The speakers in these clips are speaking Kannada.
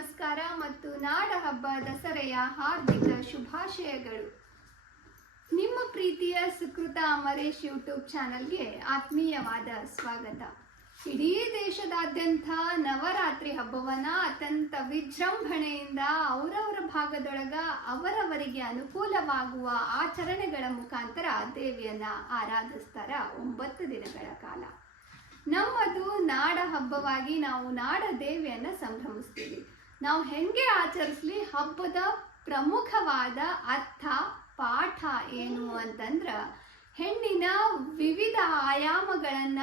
ನಮಸ್ಕಾರ ಮತ್ತು ನಾಡ ಹಬ್ಬ ದಸರೆಯ ಹಾರ್ದಿಕ ಶುಭಾಶಯಗಳು. ನಿಮ್ಮ ಪ್ರೀತಿಯ ಸುಕೃತ ಅಮರೇಶ್ ಯೂಟ್ಯೂಬ್ ಚಾನಲ್ಗೆ ಆತ್ಮೀಯವಾದ ಸ್ವಾಗತ. ಇಡೀ ದೇಶದಾದ್ಯಂತ ನವರಾತ್ರಿ ಹಬ್ಬವನ್ನ ಅತ್ಯಂತ ವಿಜೃಂಭಣೆಯಿಂದ ಅವರವರ ಭಾಗದೊಳಗ ಅವರವರಿಗೆ ಅನುಕೂಲವಾಗುವ ಆಚರಣೆಗಳ ಮುಖಾಂತರ ದೇವಿಯನ್ನ ಆರಾಧಿಸ್ತಾರ 9 ದಿನಗಳ ಕಾಲ. ನಮ್ಮದು ನಾಡ ಹಬ್ಬವಾಗಿ ನಾವು ನಾಡ ದೇವಿಯನ್ನ ಸಂಭ್ರಮಿಸ್ತೀವಿ. ನಾವು ಹೆಂಗೆ ಆಚರಿಸ್ಲಿ, ಹಬ್ಬದ ಪ್ರಮುಖವಾದ ಅರ್ಥ ಪಾಠ ಏನು ಅಂತಂದ್ರ, ಹೆಣ್ಣಿನ ವಿವಿಧ ಆಯಾಮಗಳನ್ನ,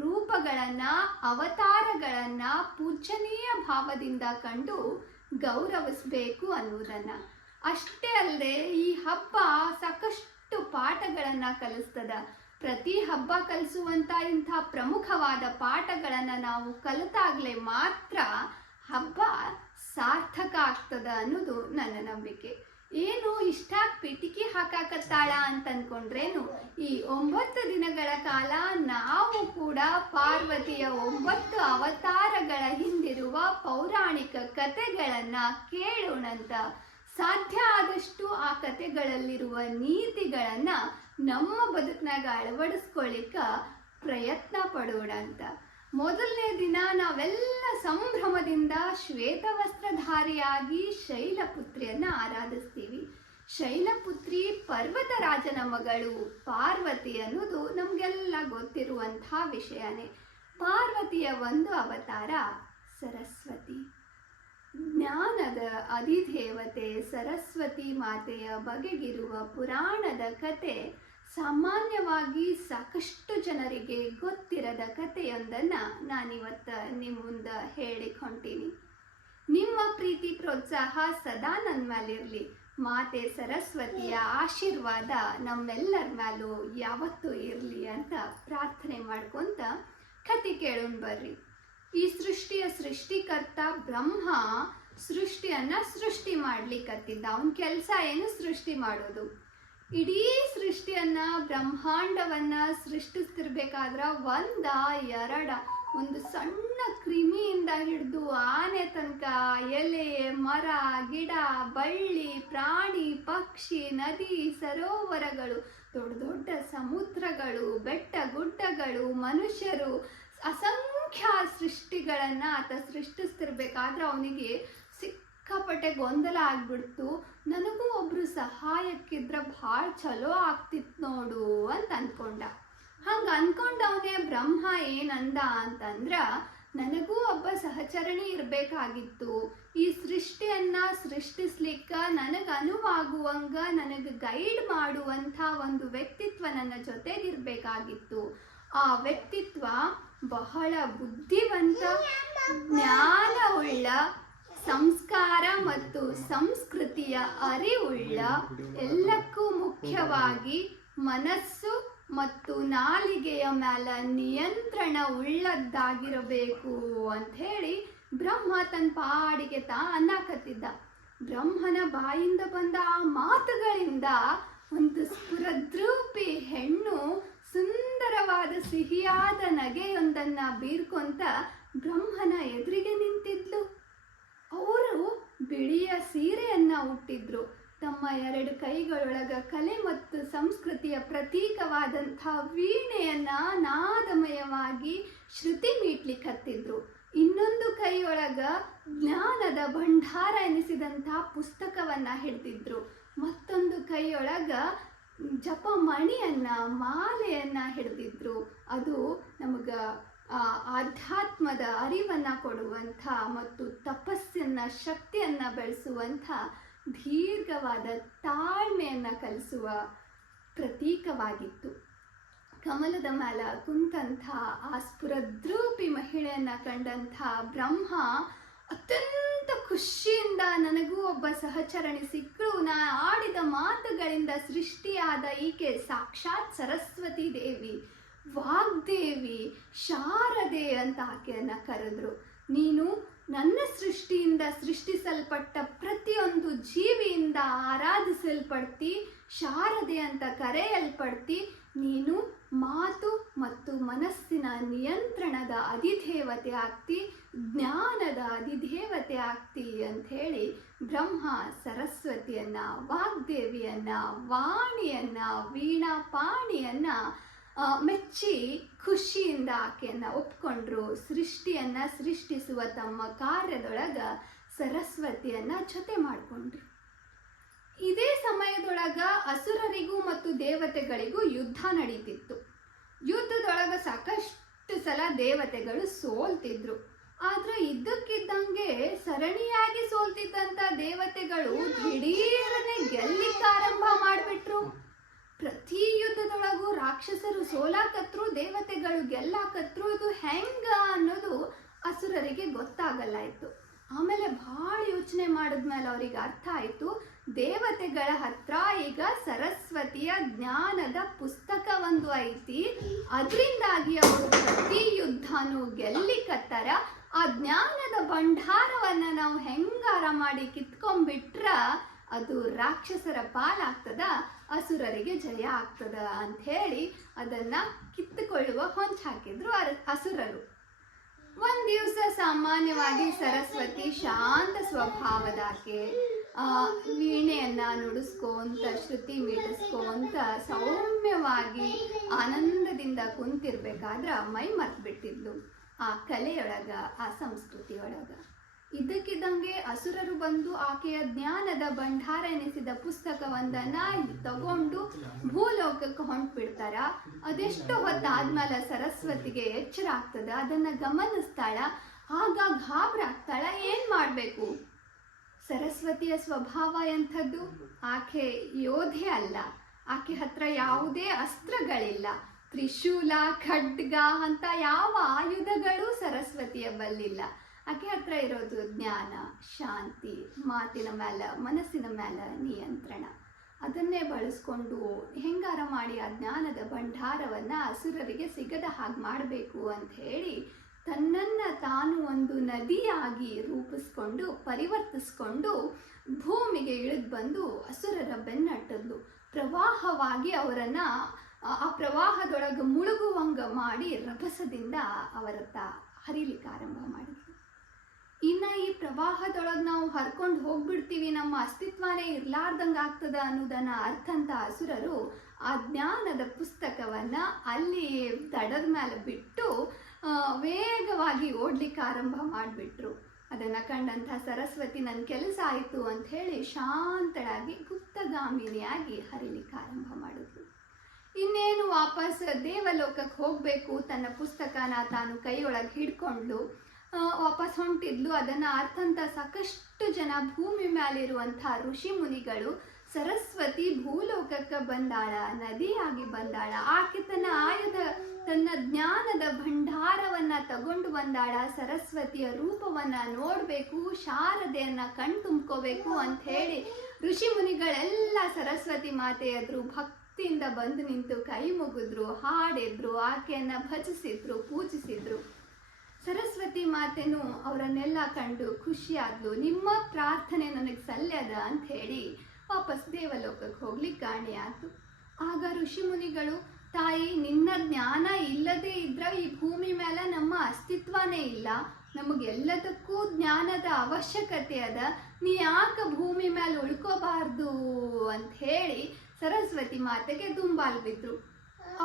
ರೂಪಗಳನ್ನ, ಅವತಾರಗಳನ್ನ ಪೂಜನೀಯ ಭಾವದಿಂದ ಕಂಡು ಗೌರವಿಸಬೇಕು ಅನ್ನುವುದನ್ನ. ಅಷ್ಟೇ ಅಲ್ಲದೆ ಈ ಹಬ್ಬ ಸಾಕಷ್ಟು ಪಾಠಗಳನ್ನ ಕಲಿಸ್ತದ. ಪ್ರತಿ ಹಬ್ಬ ಕಲಿಸುವಂತ ಇಂಥ ಪ್ರಮುಖವಾದ ಪಾಠಗಳನ್ನ ನಾವು ಕಲಿತಾಗ್ಲೇ ಮಾತ್ರ ಹಬ್ಬ ಸಾರ್ಥಕ ಆಗ್ತದ ಅನ್ನೋದು ನನ್ನ ನಂಬಿಕೆ. ಏನು ಇಷ್ಟಾಗಿ ಪಿಟಿಕಿ ಹಾಕಾಕತ್ತಾಳ ಅಂತ ಅನ್ಕೊಂಡ್ರೇನು, ಈ 9 ದಿನಗಳ ಕಾಲ ನಾವು ಕೂಡ ಪಾರ್ವತಿಯ 9 ಅವತಾರಗಳ ಹಿಂದಿರುವ ಪೌರಾಣಿಕ ಕಥೆಗಳನ್ನ ಕೇಳೋಣಂತ. ಸಾಧ್ಯ ಆದಷ್ಟು ಆ ಕಥೆಗಳಲ್ಲಿರುವ ನೀತಿಗಳನ್ನ ನಮ್ಮ ಬದುಕಿನಾಗ ಅಳವಡಿಸ್ಕೊಳ್ಳಿಕ್ಕ ಪ್ರಯತ್ನ ಪಡೋಣ ಅಂತ. ಮೊದಲನೇ ದಿನ ನಾವೆಲ್ಲ ಸಂಭ್ರಮದಿಂದ ಶ್ವೇತವಸ್ತ್ರಧಾರಿಯಾಗಿ ಶೈಲಪುತ್ರಿಯನ್ನ ಆರಾಧಿಸ್ತೀವಿ. ಶೈಲಪುತ್ರಿ ಪರ್ವತರಾಜನ ಮಗಳು ಪಾರ್ವತಿ ಅನ್ನೋದು ನಮಗೆಲ್ಲ ಗೊತ್ತಿರುವಂಥ ವಿಷಯನೇ. ಪಾರ್ವತಿಯ ಒಂದು ಅವತಾರ ಸರಸ್ವತಿ. ಜ್ಞಾನದ ಅಧಿದೇವತೆ ಸರಸ್ವತಿ ಮಾತೆಯ ಬಗೆಗಿರುವ ಪುರಾಣದ ಕತೆ ಸಾಮಾನ್ಯವಾಗಿ ಸಾಕಷ್ಟು ಜನರಿಗೆ ಗೊತ್ತಿರದ ಕಥೆಯೊಂದನ್ನು ನಾನಿವತ್ತು ನಿಮ್ಮ ಮುಂದೆ ಹೇಳಿಕ್ ಹೊಂಟೀನಿ. ನಿಮ್ಮ ಪ್ರೀತಿ ಪ್ರೋತ್ಸಾಹ ಸದಾ ನನ್ನ ಮೇಲಿರಲಿ. ಮಾತೆ ಸರಸ್ವತಿಯ ಆಶೀರ್ವಾದ ನಮ್ಮೆಲ್ಲರ ಮೇಲೂ ಯಾವತ್ತೂ ಇರಲಿ ಅಂತ ಪ್ರಾರ್ಥನೆ ಮಾಡ್ಕೊಂತ ಕತೆ ಕೇಳೋಣ ಬರ್ರಿ. ಈ ಸೃಷ್ಟಿಯ ಸೃಷ್ಟಿಕರ್ತ ಬ್ರಹ್ಮ ಸೃಷ್ಟಿಯನ್ನ ಸೃಷ್ಟಿ ಮಾಡ್ಲಿಕ್ಕತ್ತಿದ್ದ. ಅವನ ಕೆಲಸ ಏನು? ಸೃಷ್ಟಿ ಮಾಡೋದು. ಇಡೀ ಸೃಷ್ಟಿಯನ್ನ, ಬ್ರಹ್ಮಾಂಡವನ್ನ ಸೃಷ್ಟಿಸ್ತಿರ್ಬೇಕಾದ್ರ ಒಂದು ಸಣ್ಣ ಕ್ರಿಮಿಯಿಂದ ಹಿಡಿದು ಆನೆ ತನಕ, ಎಲೆ, ಮರ, ಗಿಡ, ಬಳ್ಳಿ, ಪ್ರಾಣಿ, ಪಕ್ಷಿ, ನದಿ, ಸರೋವರಗಳು, ದೊಡ್ಡ ದೊಡ್ಡ ಸಮುದ್ರಗಳು, ಬೆಟ್ಟ ಗುಡ್ಡಗಳು, ಮನುಷ್ಯರು, ಅಸಂಖ್ಯ ಸೃಷ್ಟಿಗಳನ್ನ ಆತ ಸೃಷ್ಟಿಸ್ತಿರ್ಬೇಕಾದ್ರೆ ಅವನಿಗೆ ಸಿಕ್ಕಾಪಟ್ಟೆ ಗೊಂದಲ ಆಗ್ಬಿಡ್ತು. ನನಗೂ ಒಬ್ರು ಸಹಾಯಕ್ಕಿದ್ರ ಭಾಳ ಚಲೋ ಆಗ್ತಿತ್ತು ನೋಡು ಅಂತ ಅನ್ಕೊಂಡ. ಹಂಗ ಅನ್ಕೊಂಡವನೇ ಬ್ರಹ್ಮ ಏನಂದ ಅಂತಂದ್ರ, ನನಗೂ ಒಬ್ಬ ಸಹಚರಣಿ ಇರಬೇಕಾಗಿತ್ತು. ಈ ಸೃಷ್ಟಿಯನ್ನ ಸೃಷ್ಟಿಸ್ಲಿಕ್ಕ ನನಗೆ ಅನುವಾಗುವಂಗ ನನಗೆ ಗೈಡ್ ಮಾಡುವಂಥ ಒಂದು ವ್ಯಕ್ತಿತ್ವ ನನ್ನ ಜೊತೆಗಿರ್ಬೇಕಾಗಿತ್ತು. ಆ ವ್ಯಕ್ತಿತ್ವ ಬಹಳ ಬುದ್ಧಿವಂತ, ಜ್ಞಾನವುಳ್ಳ, ಸಂಸ್ಕಾರ ಮತ್ತು ಸಂಸ್ಕೃತಿಯ ಅರಿವುಳ್ಳ, ಎಲ್ಲಕ್ಕೂ ಮುಖ್ಯವಾಗಿ ಮನಸ್ಸು ಮತ್ತು ನಾಲಿಗೆಯ ಮೇಲೆ ನಿಯಂತ್ರಣ ಉಳ್ಳದ್ದಾಗಿರಬೇಕು ಅಂತ ಹೇಳಿ ಬ್ರಹ್ಮ ತನ್ನ ಪಾಡಿಗೆ ಅನ್ನಕತ್ತಿದ್ದ. ಬ್ರಹ್ಮನ ಬಾಯಿಂದ ಬಂದ ಆ ಮಾತುಗಳಿಂದ ಒಂದು ಸ್ಫುರದ್ರೂಪಿ ಹೆಣ್ಣು ಸುಂದರವಾದ ಸಿಹಿಯಾದ ನಗೆಯೊಂದನ್ನ ಬೀರ್ಕೊಂತ ಬ್ರಹ್ಮನ ಎದುರಿಗೆ ನಿಂತಿದ್ಲು. ಅವರು ಬಿಳಿಯ ಸೀರೆಯನ್ನ ಉಟ್ಟಿದ್ರು. ತಮ್ಮ 2 ಕೈಗಳೊಳಗ ಕಲೆ ಮತ್ತು ಸಂಸ್ಕೃತಿಯ ಪ್ರತೀಕವಾದಂಥ ವೀಣೆಯನ್ನ ನಾದಮಯವಾಗಿ ಶ್ರುತಿ ಮೀಟ್ಲಿಕ್ಕತ್ತಿದ್ರು. ಇನ್ನೊಂದು ಕೈಯೊಳಗ ಜ್ಞಾನದ ಭಂಡಾರ ಎನಿಸಿದಂಥ ಪುಸ್ತಕವನ್ನ ಹಿಡ್ದಿದ್ರು. ಮತ್ತೊಂದು ಕೈಯೊಳಗ ಜಪಮಣಿಯನ್ನ, ಮಾಲೆಯನ್ನ ಹಿಡಿದಿದ್ರು. ಅದು ನಮಗ ಆಧ್ಯಾತ್ಮದ ಅರಿವನ್ನ ಕೊಡುವಂಥ ಮತ್ತು ತಪಸ್ಸನ್ನ, ಶಕ್ತಿಯನ್ನ ಬೆಳೆಸುವಂಥ, ದೀರ್ಘವಾದ ತಾಳ್ಮೆಯನ್ನ ಕಲಿಸುವ ಪ್ರತೀಕವಾಗಿತ್ತು. ಕಮಲದ ಮೇಲ ಕುಂತಂಥ ಆ ಸ್ಫುರದ್ರೂಪಿ ಮಹಿಳೆಯನ್ನ ಕಂಡಂಥ ಬ್ರಹ್ಮ ಅತ್ಯಂತ ಖುಷಿಯಿಂದ, ನನಗೂ ಒಬ್ಬ ಸಹಚರಣಿ ಸಿಕ್ಕಳು, ನಾ ಆಡಿದ ಮಾತುಗಳಿಂದ ಸೃಷ್ಟಿಯಾದ ಈಕೆ ಸಾಕ್ಷಾತ್ ಸರಸ್ವತಿ ದೇವಿ, ವಾಗ್ದೇವಿ, ಶಾರದೆ ಅಂತ ಆಕೆಯನ್ನ ಕರೆದ್ರು. ನೀನು ನನ್ನ ಸೃಷ್ಟಿಯಿಂದ ಸೃಷ್ಟಿಸಲ್ಪಟ್ಟ ಪ್ರತಿ ಪ್ರತಿಯೊಂದು ಜೀವಿಯಿಂದ ಆರಾಧಿಸಲ್ಪಡ್ತಿ, ಶಾರದೆ ಅಂತ ಕರೆಯಲ್ಪಡ್ತಿ. ನೀನು ಮಾತು ಮತ್ತು ಮನಸ್ಸಿನ ನಿಯಂತ್ರಣದ ಅಧಿದೇವತೆ ಆಗ್ತಿ, ಜ್ಞಾನದ ಅಧಿದೇವತೆ ಆಗ್ತಿ ಅಂಥೇಳಿ ಬ್ರಹ್ಮ ಸರಸ್ವತಿಯನ್ನ, ವಾಗ್ದೇವಿಯನ್ನ, ವಾಣಿಯನ್ನ, ವೀಣಾಪಾಣಿಯನ್ನ ಮೆಚ್ಚಿ ಖುಷಿಯಿಂದ ಆಕೆಯನ್ನು ಒಪ್ಕೊಂಡ್ರು. ಸೃಷ್ಟಿಯನ್ನು ಸೃಷ್ಟಿಸುವ ತಮ್ಮ ಕಾರ್ಯದೊಳಗ ಸರಸ್ವತಿಯನ್ನ ಜೊತೆ ಮಾಡಿಕೊಂಡ್ರು. ಇದೇ ಸಮಯದೊಳಗ ಅಸುರರಿಗೂ ಮತ್ತು ದೇವತೆಗಳಿಗೂ ಯುದ್ಧ ನಡೀತಿತ್ತು. ಯುದ್ಧದೊಳಗ ಸಾಕಷ್ಟು ಸಲ ದೇವತೆಗಳು ಸೋಲ್ತಿದ್ರು. ಆದ್ರೆ ಇದ್ದಕ್ಕಿದ್ದಂಗೆ ಸರಣಿಯಾಗಿ ಸೋಲ್ತಿದ್ದಂಥ ದೇವತೆಗಳು ದಿಢೀರನೆ ಗೆಲ್ಲಿಕ್ಕೆ ಆರಂಭ ಮಾಡಿಬಿಟ್ರು. ಪ್ರತಿ ಯುದ್ಧದೊಳಗೂ ರಾಕ್ಷಸರು ಸೋಲಾಕತ್ರು, ದೇವತೆಗಳು ಗೆಲ್ಲಾಕತ್ರು. ಇದು ಹೆಂಗ ಅನ್ನೋದು ಅಸುರರಿಗೆ ಗೊತ್ತಾಗಲ್ಲ ಇತ್ತು. ಆಮೇಲೆ ಭಾಳ ಯೋಚನೆ ಮಾಡಿದ್ಮೇಲೆ ಅವ್ರಿಗೆ ಅರ್ಥ ಆಯಿತು, ದೇವತೆಗಳ ಹತ್ರ ಈಗ ಸರಸ್ವತಿಯ ಜ್ಞಾನದ ಪುಸ್ತಕ ಒಂದು ಐತಿ, ಅದರಿಂದಾಗಿ ಅವರು ಪ್ರತಿ ಯುದ್ಧನೂ ಗೆಲ್ಲಿಕತ್ತಾರ. ಆ ಜ್ಞಾನದ ಭಂಡಾರವನ್ನು ನಾವು ಹೆಂಗಾರ ಮಾಡಿ ಕಿತ್ಕೊಂಡ್ಬಿಟ್ರ ಅದು ರಾಕ್ಷಸರ ಪಾಲಾಗ್ತದ, ಅಸುರರಿಗೆ ಜಯ ಆಗ್ತದ ಅಂಥೇಳಿ ಅದನ್ನು ಕಿತ್ತುಕೊಳ್ಳುವ ಹೊಂಚು ಹಾಕಿದ್ರು ಅಸುರರು. ಒಂದು ದಿವಸ ಸಾಮಾನ್ಯವಾಗಿ ಸರಸ್ವತಿ ಶಾಂತ ಸ್ವಭಾವದಾಕೆ ವೀಣೆಯನ್ನು ನುಡಿಸ್ಕೊಂತ, ಶ್ರುತಿ ಮೀಟಿಸ್ಕೊಂತ ಸೌಮ್ಯವಾಗಿ ಆನಂದದಿಂದ ಕುಂತಿರ್ಬೇಕಾದ್ರೆ ಮೈ ಮರ್ತ್ಬಿಟ್ಟಿದ್ಲು ಆ ಕಲೆಯೊಳಗ, ಆ ಸಂಸ್ಕೃತಿಯೊಳಗ. ಇದ್ದಕ್ಕಿದ್ದಂಗೆ ಅಸುರರು ಬಂದು ಆಕೆಯ ಜ್ಞಾನದ ಭಂಡಾರ ಎನಿಸಿದ ಪುಸ್ತಕವೊಂದನ್ನು ತಗೊಂಡು ಭೂಲೋಕಕ್ಕೆ ಹೊಂಟ್ಬಿಡ್ತಾರ. ಅದೆಷ್ಟು ಹೊತ್ತಾದ್ಮೇಲೆ ಸರಸ್ವತಿಗೆ ಎಚ್ಚರ ಆಗ್ತದ, ಅದನ್ನು ಗಮನಿಸ್ತಾಳ. ಆಗ ಗಾಬರಾಗ್ತಾಳ, ಏನು ಮಾಡಬೇಕು? ಸರಸ್ವತಿಯ ಸ್ವಭಾವ ಎಂಥದ್ದು? ಆಕೆ ಯೋಧೆ ಅಲ್ಲ, ಆಕೆ ಹತ್ರ ಯಾವುದೇ ಅಸ್ತ್ರಗಳಿಲ್ಲ. ತ್ರಿಶೂಲ, ಖಡ್ಗ ಅಂತ ಯಾವ ಆಯುಧಗಳು ಸರಸ್ವತಿಯ ಬಲ್ಲಿಲ್ಲ. ಆಕೆ ಹತ್ರ ಇರೋದು ಜ್ಞಾನ, ಶಾಂತಿ, ಮಾತಿನ ಮೇಲೆ, ಮನಸ್ಸಿನ ಮೇಲೆ ನಿಯಂತ್ರಣ. ಅದನ್ನೇ ಬಳಸ್ಕೊಂಡು ಹೆಂಗಾರ ಮಾಡಿ ಆ ಜ್ಞಾನದ ಭಂಡಾರವನ್ನು ಅಸುರರಿಗೆ ಸಿಗದ ಹಾಗೆ ಮಾಡಬೇಕು ಅಂತ ಹೇಳಿ ತನ್ನನ್ನು ತಾನು ಒಂದು ನದಿಯಾಗಿ ರೂಪಿಸ್ಕೊಂಡು ಪರಿವರ್ತಿಸ್ಕೊಂಡು ಭೂಮಿಗೆ ಇಳಿದು ಬಂದು ಅಸುರರ ಬೆನ್ನಟ್ಟದ್ಲು. ಪ್ರವಾಹವಾಗಿ ಅವರನ್ನು ಆ ಪ್ರವಾಹದೊಳಗೆ ಮುಳುಗುವಂಗ ಮಾಡಿ ರಭಸದಿಂದ ಅವರತ್ತ ಹರಿಲಿಕ್ಕೆ ಆರಂಭ ಮಾಡಿದ್ರು. ಇನ್ನು ಈ ಪ್ರವಾಹದೊಳಗೆ ನಾವು ಹರ್ಕೊಂಡು ಹೋಗ್ಬಿಡ್ತೀವಿ, ನಮ್ಮ ಅಸ್ತಿತ್ವನೇ ಇರ್ಲಾರ್ದಂಗೆ ಆಗ್ತದ ಅನ್ನೋದನ್ನು ಅರ್ಥಂತ ಅಸುರರು ಆ ಜ್ಞಾನದ ಪುಸ್ತಕವನ್ನು ಅಲ್ಲಿ ತಡದ ಮೇಲೆ ಬಿಟ್ಟು ವೇಗವಾಗಿ ಓಡ್ಲಿಕ್ಕೆ ಆರಂಭ ಮಾಡಿಬಿಟ್ರು. ಅದನ್ನು ಕಂಡಂಥ ಸರಸ್ವತಿ ನನ್ನ ಕೆಲಸ ಆಯಿತು ಅಂಥೇಳಿ ಶಾಂತಳಾಗಿ ಗುಪ್ತಗಾಮಿನಿಯಾಗಿ ಹರಿಲಿಕ್ಕೆ ಆರಂಭ ಮಾಡಿದ್ರು. ಇನ್ನೇನು ವಾಪಸ್ ದೇವಲೋಕಕ್ಕೆ ಹೋಗಬೇಕು, ತನ್ನ ಪುಸ್ತಕನ ತಾನು ಕೈಯೊಳಗೆ ಹಿಡ್ಕೊಂಡು ವಾಪಸ್ ಹೊಂಟಿದ್ಲು. ಅದನ್ನು ಅರ್ಥಂತ ಸಾಕಷ್ಟು ಜನ ಭೂಮಿ ಮೇಲಿರುವಂಥ ಋಷಿ ಮುನಿಗಳು ಸರಸ್ವತಿ ಭೂಲೋಕಕ್ಕೆ ಬಂದಾಳ, ನದಿಯಾಗಿ ಬಂದಾಳ, ಆಕೆ ತನ್ನ ಜ್ಞಾನದ ಭಂಡಾರವನ್ನು ತಗೊಂಡು ಬಂದಾಳ, ಸರಸ್ವತಿಯ ರೂಪವನ್ನು ನೋಡಬೇಕು, ಶಾರದೆಯನ್ನು ಕಣ್ತುಂಬ್ಕೋಬೇಕು ಅಂಥೇಳಿ ಋಷಿ ಮುನಿಗಳೆಲ್ಲ ಸರಸ್ವತಿ ಮಾತೆ ಎದುರು ಭಕ್ತಿಯಿಂದ ಬಂದು ನಿಂತು ಕೈ ಮುಗಿದ್ರು, ಹಾಡಿದ್ರು, ಆಕೆಯನ್ನು ಭಜಿಸಿದ್ರು, ಪೂಜಿಸಿದ್ರು. ಸರಸ್ವತಿ ಮಾತೆನೂ ಅವರನ್ನೆಲ್ಲ ಕಂಡು ಖುಷಿಯಾದ್ಲು. ನಿಮ್ಮ ಪ್ರಾರ್ಥನೆ ನನಗೆ ಸಲ್ಯದ ಅಂಥೇಳಿ ವಾಪಸ್ ದೇವಲೋಕಕ್ಕೆ ಹೋಗ್ಲಿಕ್ಕೆ ಕಾಣಿಯಾಯ್ತು. ಆಗ ಋಷಿ ಮುನಿಗಳು, ತಾಯಿ ನಿನ್ನ ಜ್ಞಾನ ಇಲ್ಲದೆ ಇದ್ರೆ ಈ ಭೂಮಿ ಮೇಲೆ ನಮ್ಮ ಅಸ್ತಿತ್ವನೇ ಇಲ್ಲ, ನಮಗೆಲ್ಲದಕ್ಕೂ ಜ್ಞಾನದ ಅವಶ್ಯಕತೆ ಅದ, ನೀ ಯಾಕೆ ಭೂಮಿ ಮೇಲೆ ಉಳ್ಕೋಬಾರ್ದು ಅಂತ ಹೇಳಿ ಸರಸ್ವತಿ ಮಾತೆಗೆ ದುಂಬಾಲು ಬಿದ್ರು.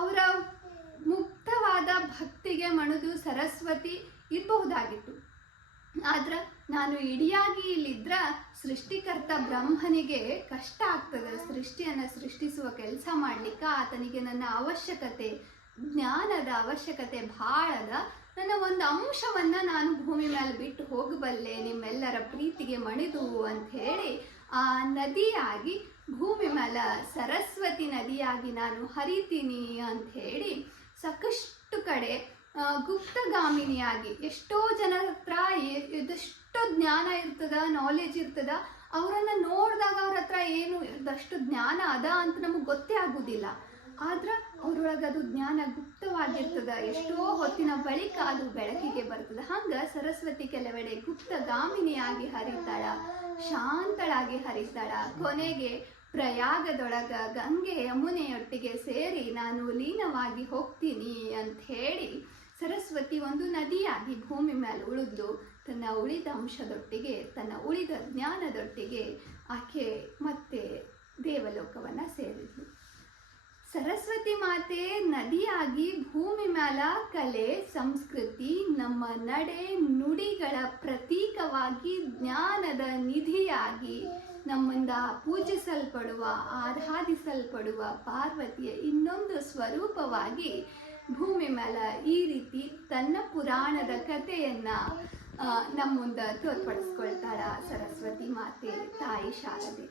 ಅವರ ಮುಕ್ತವಾದ ಭಕ್ತಿಗೆ ಮಣಿದು ಸರಸ್ವತಿ ಇರಬಹುದಾಗಿತ್ತು. ಆದ್ರೆ ನಾನು ಇಡಿಯಾಗಿ ಇಲ್ಲಿದ್ರ ಸೃಷ್ಟಿಕರ್ತ ಬ್ರಹ್ಮನಿಗೆ ಕಷ್ಟ ಆಗ್ತದೆ, ಸೃಷ್ಟಿಯನ್ನು ಸೃಷ್ಟಿಸುವ ಕೆಲಸ ಮಾಡಲಿಕ್ಕೆ. ಆತನಿಗೆ ನನ್ನ ಅವಶ್ಯಕತೆ, ಜ್ಞಾನದ ಅವಶ್ಯಕತೆ ಭಾಳದ. ನನ್ನ ಒಂದು ಅಂಶವನ್ನು ನಾನು ಭೂಮಿ ಮೇಲೆ ಬಿಟ್ಟು ಹೋಗಬಲ್ಲೆ ನಿಮ್ಮೆಲ್ಲರ ಪ್ರೀತಿಗೆ ಮಣಿದು ಅಂಥೇಳಿ ಆ ನದಿಯಾಗಿ ಭೂಮಿ ಮೇಲೆ ಸರಸ್ವತಿ ನದಿಯಾಗಿ ನಾನು ಹರಿತೀನಿ ಅಂಥೇಳಿ ಸಾಕಷ್ಟು ಕಡೆ ಗುಪ್ತಗಾಮಿನಿಯಾಗಿ ಎಷ್ಟೋ ಜನರ ಹತ್ರ ಇದಷ್ಟು ಜ್ಞಾನ ಇರ್ತದ, ನಾಲೆಜ್ ಇರ್ತದ, ಅವರನ್ನು ನೋಡಿದಾಗ ಅವ್ರ ಹತ್ರ ಏನು ಇದಷ್ಟು ಜ್ಞಾನ ಅದ ಅಂತ ನಮಗೆ ಗೊತ್ತೇ ಆಗೋದಿಲ್ಲ. ಆದ್ರೆ ಅವ್ರೊಳಗೆ ಅದು ಜ್ಞಾನ ಗುಪ್ತವಾಗಿರ್ತದ. ಎಷ್ಟೋ ಹೊತ್ತಿನ ಬಳಿಕ ಅದು ಬೆಳಕಿಗೆ ಬರ್ತದೆ. ಹಂಗೆ ಸರಸ್ವತಿ ಕೆಲವೆಡೆ ಗುಪ್ತಗಾಮಿನಿಯಾಗಿ ಹರಿತಾಳ, ಶಾಂತಳಾಗಿ ಹರಿತಾಳ. ಕೊನೆಗೆ ಪ್ರಯಾಗದೊಳಗ ಗಂಗೆ ಯಮುನೆಯೊಟ್ಟಿಗೆ ಸೇರಿ ನಾನು ಲೀನವಾಗಿ ಹೋಗ್ತೀನಿ ಅಂತ ಹೇಳಿ ಸರಸ್ವತಿ ಒಂದು ನದಿಯಾಗಿ ಭೂಮಿ ಮೇಲೆ ಉಳಿದು ತನ್ನ ಉಳಿದ ಅಂಶದೊಟ್ಟಿಗೆ, ತನ್ನ ಉಳಿದ ಜ್ಞಾನದೊಟ್ಟಿಗೆ ಆಕೆ ಮತ್ತೆ ದೇವಲೋಕವನ್ನು ಸೇರಿದ್ಳು. ಸರಸ್ವತಿ ಮಾತೆ ನದಿಯಾಗಿ ಭೂಮಿ ಮ್ಯಾಲ ಕಲೆ, ಸಂಸ್ಕೃತಿ, ನಮ್ಮ ನಡೆ ನುಡಿಗಳ ಪ್ರತೀಕವಾಗಿ, ಜ್ಞಾನದ ನಿಧಿಯಾಗಿ ನಮ್ಮಿಂದ ಪೂಜಿಸಲ್ಪಡುವ, ಆರಾಧಿಸಲ್ಪಡುವ ಪಾರ್ವತಿಯ ಇನ್ನೊಂದು ಸ್ವರೂಪವಾಗಿ ಭೂಮಿ ಮೇಲೆ ಈ ರೀತಿ ತನ್ನ ಪುರಾಣದ ಕಥೆಯನ್ನು ನಮ್ಮ ಮುಂದೆ ತೋರ್ಪಡಿಸ್ಕೊಳ್ತಾಳ ಸರಸ್ವತಿ ಮಾತೆ, ತಾಯಿ ಶಾರದೆ.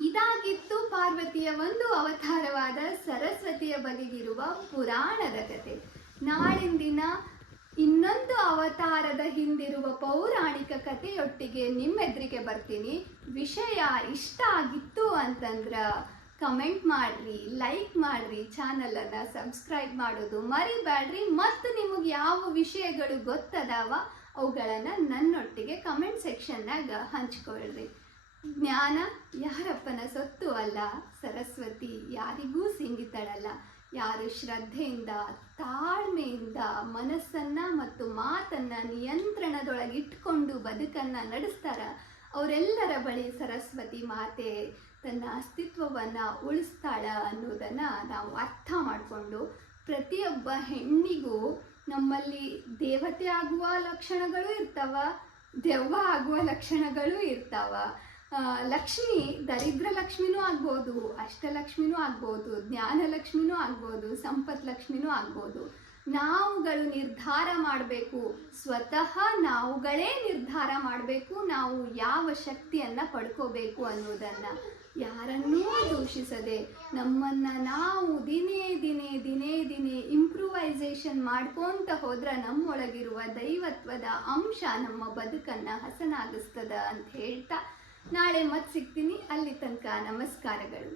ಇದಾಗಿತ್ತು ಪಾರ್ವತಿಯ ಒಂದು ಅವತಾರವಾದ ಸರಸ್ವತಿಯ ಬಗೆಗಿರುವ ಪುರಾಣದ ಕತೆ. ನಾಳಿನ ದಿನ ಇನ್ನೊಂದು ಅವತಾರದ ಹಿಂದಿರುವ ಪೌರಾಣಿಕ ಕಥೆಯೊಟ್ಟಿಗೆ ನಿಮ್ಮೆದುರಿಗೆ ಬರ್ತೀನಿ. ವಿಷಯ ಇಷ್ಟ ಆಗಿತ್ತು ಅಂತಂದ್ರೆ ಕಮೆಂಟ್ ಮಾಡಿರಿ, ಲೈಕ್ ಮಾಡಿರಿ, ಚಾನಲನ್ನು ಸಬ್ಸ್ಕ್ರೈಬ್ ಮಾಡೋದು ಮರಿಬೇಡ್ರಿ. ಮತ್ತು ನಿಮಗೆ ಯಾವ ವಿಷಯಗಳು ಗೊತ್ತದಾವ ಅವುಗಳನ್ನು ನನ್ನೊಟ್ಟಿಗೆ ಕಮೆಂಟ್ ಸೆಕ್ಷನ್ನಾಗ ಹಂಚ್ಕೊಳ್ರಿ. ಜ್ಞಾನ ಯಾರಪ್ಪನ ಸೊತ್ತು ಅಲ್ಲ, ಸರಸ್ವತಿ ಯಾರಿಗೂ ಸಿಂಗಿತಳಲ್ಲ. ಯಾರು ಶ್ರದ್ಧೆಯಿಂದ, ತಾಳ್ಮೆಯಿಂದ ಮನಸ್ಸನ್ನು ಮತ್ತು ಮಾತನ್ನು ನಿಯಂತ್ರಣದೊಳಗಿಟ್ಕೊಂಡು ಬದುಕನ್ನು ನಡೆಸ್ತಾರ, ಅವರೆಲ್ಲರ ಬಳಿ ಸರಸ್ವತಿ ಮಾತೆ ತನ್ನ ಅಸ್ತಿತ್ವವನ್ನು ಉಳಿಸ್ತಾಳ ಅನ್ನೋದನ್ನು ನಾವು ಅರ್ಥ ಮಾಡಿಕೊಂಡು, ಪ್ರತಿಯೊಬ್ಬ ಹೆಣ್ಣಿಗೂ ನಮ್ಮಲ್ಲಿ ದೇವತೆ ಆಗುವ ಲಕ್ಷಣಗಳು ಇರ್ತಾವ, ದೆವ್ವ ಆಗುವ ಲಕ್ಷಣಗಳು ಇರ್ತಾವ. ಲಕ್ಷ್ಮಿ ದರಿದ್ರ ಲಕ್ಷ್ಮಿನೂ ಆಗ್ಬೋದು, ಅಷ್ಟಲಕ್ಷ್ಮಿನೂ ಆಗ್ಬೋದು, ಜ್ಞಾನಲಕ್ಷ್ಮಿನೂ ಆಗ್ಬೋದು, ಸಂಪತ್ ಲಕ್ಷ್ಮಿನೂ ಆಗ್ಬೋದು. ನಾವುಗಳು ನಿರ್ಧಾರ ಮಾಡಬೇಕು, ಸ್ವತಃ ನಾವುಗಳೇ ನಿರ್ಧಾರ ಮಾಡಬೇಕು ನಾವು ಯಾವ ಶಕ್ತಿಯನ್ನು ಪಡ್ಕೋಬೇಕು ಅನ್ನೋದನ್ನು. ಯಾರನ್ನೂ ದೂಷಿಸದೆ ನಮ್ಮನ್ನು ನಾವು ದಿನೇ ದಿನೇ ದಿನೇ ದಿನೇ ಇಂಪ್ರೂವೈಸೇಷನ್ ಮಾಡ್ಕೊತ ಹೋದ್ರೆ ನಮ್ಮೊಳಗಿರುವ ದೈವತ್ವದ ಅಂಶ ನಮ್ಮ ಬದುಕನ್ನು ಹಸನಾಗಿಸ್ತದ ಅಂತ ಹೇಳ್ತಾ ನಾಳೆ ಮತ್ತೆ ಸಿಗ್ತೀನಿ. ಅಲ್ಲಿ ತನಕ ನಮಸ್ಕಾರಗಳು.